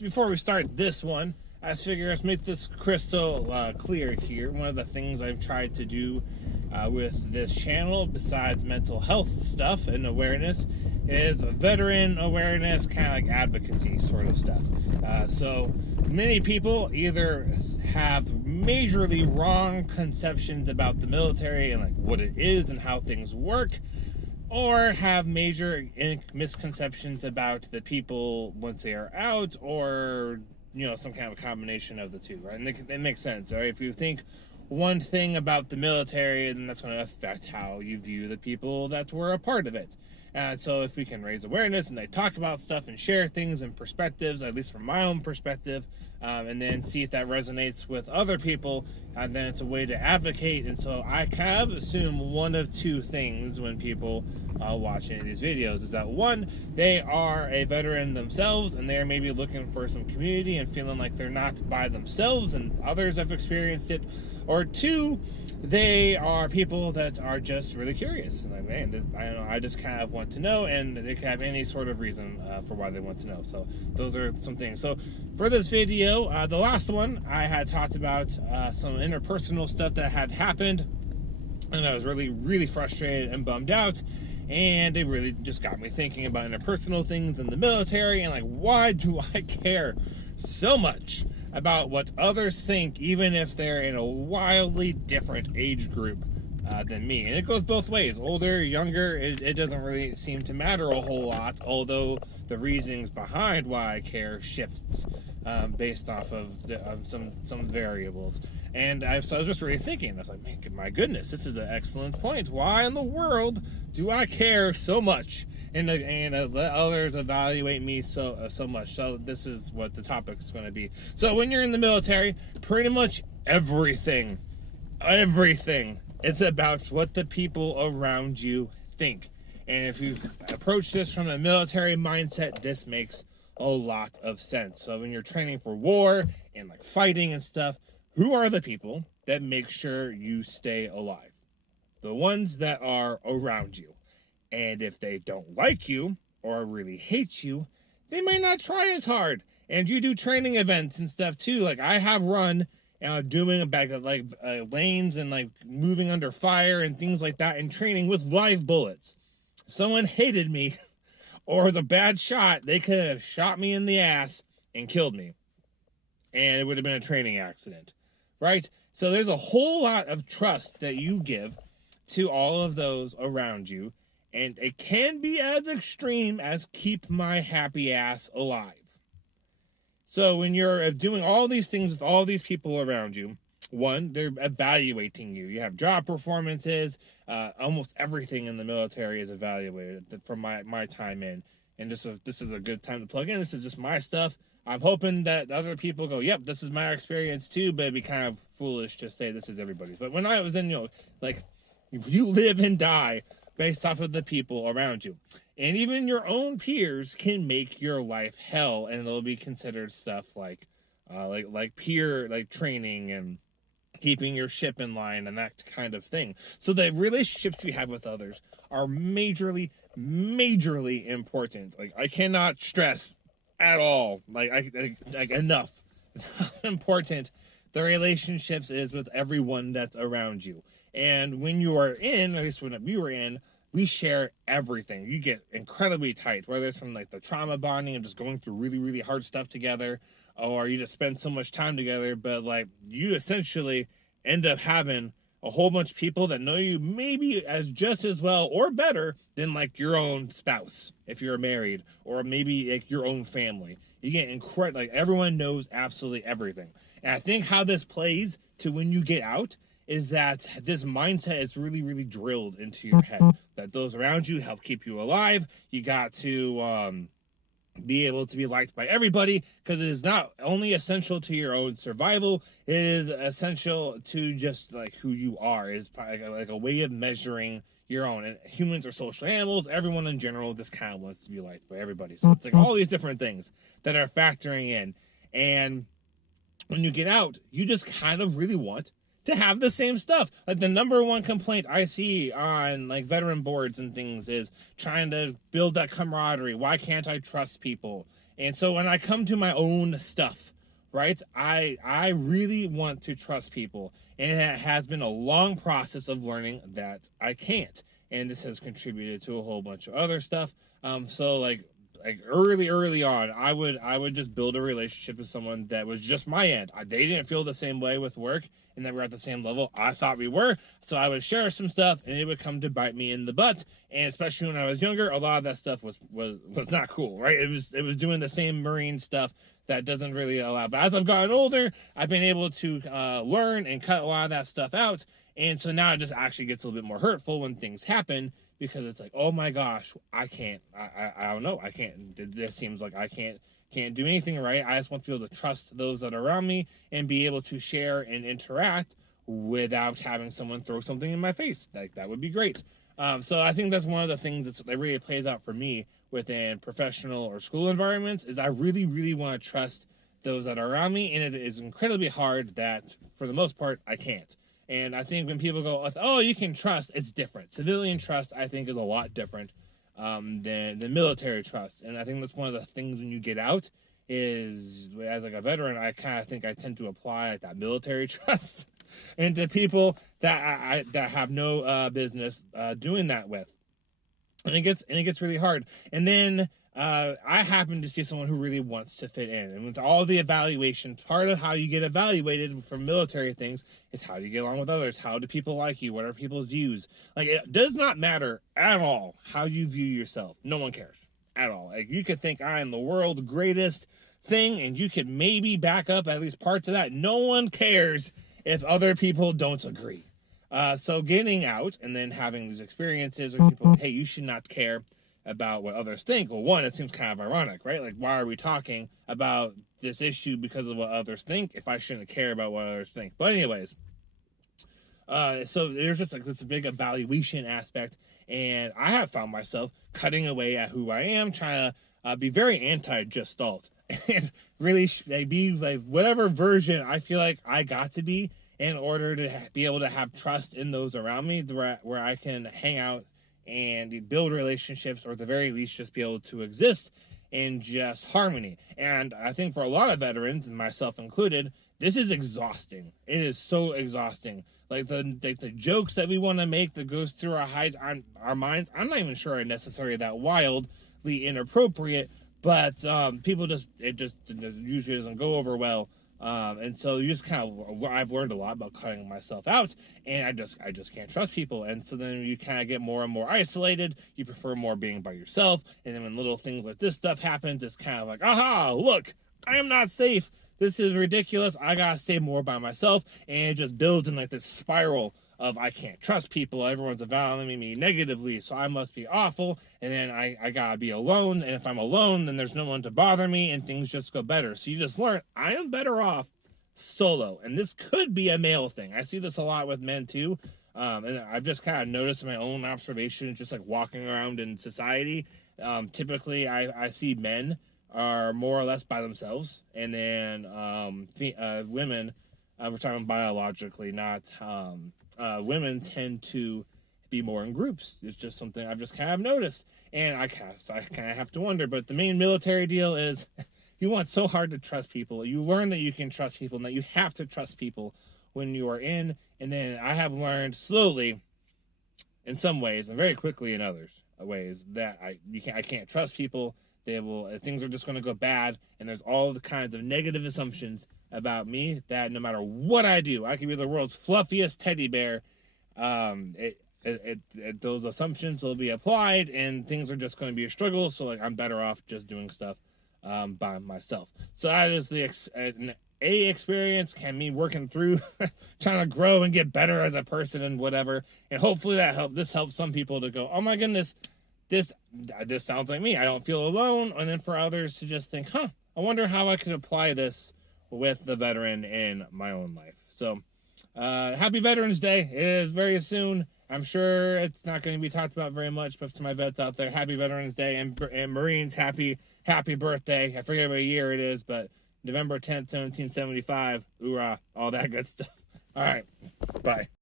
So before we start this one, I figure let's make this crystal clear here. One of the things I've tried to do with this channel, besides mental health stuff and awareness, is veteran awareness, kind of like advocacy sort of stuff. So many people either have majorly wrong conceptions about the military and like what it is and how things work, or have major misconceptions about the people once they are out, or some kind of a combination of the two, right? And it makes sense, right? If you think one thing about the military, then that's going to affect how you view the people that were a part of it. So if we can raise awareness and I talk about stuff and share things and perspectives, at least from my own perspective, and then see if that resonates with other people, and then it's a way to advocate. And so I kind of assume one of two things when people watch any of these videos is that, one, they are a veteran themselves and they're maybe looking for some community and feeling like they're not by themselves and others have experienced it, or two, they are people that are just really curious. And like, man, I don't know, I just kind of want to know, and they can have any sort of reason for why they want to know. So those are some things. So for this video, the last one, I had talked about some interpersonal stuff that had happened, and I was really, really frustrated and bummed out. And it really just got me thinking about interpersonal things in the military, and like, why do I care so much about what others think, even if they're in a wildly different age group than me? And it goes both ways, older, younger, it doesn't really seem to matter a whole lot, although the reasons behind why I care shifts based off of some variables. And so I was just really thinking, I was like, man, my goodness, this is an excellent point. Why in the world do I care so much and let others evaluate me so much? So this is what the topic is going to be. So when you're in the military, pretty much everything is about what the people around you think. And if you approach this from a military mindset, this makes a lot of sense. So when you're training for war and like fighting and stuff, who are the people that make sure you stay alive? The ones that are around you. And if they don't like you or really hate you, they might not try as hard. And you do training events and stuff too. Like I have run doing lanes and like moving under fire and things like that, and training with live bullets. Someone hated me or was a bad shot, they could have shot me in the ass and killed me. And it would have been a training accident, right? So there's a whole lot of trust that you give to all of those around you. And it can be as extreme as keep my happy ass alive. So when you're doing all these things with all these people around you, one, they're evaluating you. You have job performances. Almost everything in the military is evaluated from my time in. And this is a good time to plug in. This is just my stuff. I'm hoping that other people go, yep, this is my experience too, but it'd be kind of foolish to say this is everybody's. But when I was in, you live and die based off of the people around you. And even your own peers can make your life hell, and it'll be considered stuff like peer training and keeping your ship in line and that kind of thing. So the relationships you have with others are majorly important. Like I cannot stress at all, enough how important the relationships is with everyone that's around you. And when you are in, at least when we were in, we share everything. You get incredibly tight, whether it's from like the trauma bonding and just going through really, really hard stuff together, or you just spend so much time together, but like you essentially end up having a whole bunch of people that know you maybe as just as well or better than like your own spouse if you're married, or maybe like your own family. You get incredible, like everyone knows absolutely everything. And I think how this plays to when you get out is that this mindset is really, really drilled into your head, that those around you help keep you alive. You got to be able to be liked by everybody, because it is not only essential to your own survival, it is essential to just like who you are. It's like a way of measuring your own. And humans are social animals. Everyone in general just kind of wants to be liked by everybody. So it's like all these different things that are factoring in. And when you get out, you just kind of really want to have the same stuff. Like the number one complaint I see on like veteran boards and things is trying to build that camaraderie. Why can't I trust people? And so when I come to my own stuff, right, I really want to trust people, and it has been a long process of learning that I can't, and this has contributed to a whole bunch of other stuff. So like early on, I would just build a relationship with someone that was just my end. They didn't feel the same way with work, and that we're at the same level. I thought we were, so I would share some stuff, and it would come to bite me in the butt. And especially when I was younger, a lot of that stuff was not cool, right? It was doing the same Marine stuff that doesn't really allow. But as I've gotten older, I've been able to learn and cut a lot of that stuff out, and so now it just actually gets a little bit more hurtful when things happen, because it's like, oh my gosh, I can't, I don't know, I can't, this seems like I can't do anything right. I just want people to trust those that are around me and be able to share and interact without having someone throw something in my face. Like, that would be great. So I think that's one of the things that really plays out for me within professional or school environments, is I really, really want to trust those that are around me, and it is incredibly hard that, for the most part, I can't. And I think when people go, oh, you can trust, it's different. Civilian trust, I think, is a lot different than military trust. And I think that's one of the things when you get out is, as like a veteran, I kind of think I tend to apply like that military trust into people that that have no business doing that with. And it gets really hard. And then I happen to be someone who really wants to fit in. And with all the evaluation, part of how you get evaluated from military things is how do you get along with others? How do people like you? What are people's views? Like, it does not matter at all how you view yourself. No one cares at all. Like, you could think I am the world's greatest thing, and you could maybe back up at least parts of that. No one cares if other people don't agree. So getting out and then having these experiences where people, hey, you should not care about what others think. Well, one, it seems kind of ironic, right? Like, why are we talking about this issue because of what others think if I shouldn't care about what others think? But anyways, so there's just like this big evaluation aspect, and I have found myself cutting away at who I am, trying to be very anti-gestalt and really be like whatever version I feel like I got to be in order to be able to have trust in those around me, where I can hang out and build relationships, or at the very least just be able to exist in just harmony. And I think for a lot of veterans, and myself included, this is exhausting. It is so exhausting. Like the jokes that we want to make that goes through our minds, I'm not even sure are necessarily that wildly inappropriate, but people it usually doesn't go over well. And so you just I've learned a lot about cutting myself out, and I just can't trust people. And so then you kind of get more and more isolated. You prefer more being by yourself. And then when little things like this stuff happens, it's kind of like, aha, look, I am not safe. This is ridiculous. I gotta stay more by myself. And it just builds in like this spiral of I can't trust people. Everyone's evaluating me negatively, so I must be awful. And then I gotta be alone. And if I'm alone, then there's no one to bother me, and things just go better. So you just learn I am better off solo. And this could be a male thing. I see this a lot with men too. And I've just kind of noticed in my own observations, just like walking around in society. Typically, I see men are more or less by themselves, and then women, we're talking biologically, not women tend to be more in groups. It's just something I've just kind of noticed, and I kind of have to wonder. But the main military deal is you want so hard to trust people. You learn that you can trust people, and that you have to trust people when you are in. And then I have learned slowly, in some ways, and very quickly in others ways, that I can't trust people. Things are just going to go bad, and there's all the kinds of negative assumptions about me that no matter what I do, I can be the world's fluffiest teddy bear. Those assumptions will be applied, and things are just going to be a struggle. So like, I'm better off just doing stuff by myself. So that is an experience, can me working through trying to grow and get better as a person and whatever. And hopefully this helps some people to go, oh my goodness, this sounds like me. I don't feel alone. And then for others to just think, I wonder how I could apply this with the veteran in my own life. So happy Veterans Day. It is very soon. I'm sure it's not going to be talked about very much, but to my vets out there, happy Veterans Day, and Marines, happy birthday. I forget what year it is, but November 10th, 1775, hoorah, all that good stuff. All right, bye.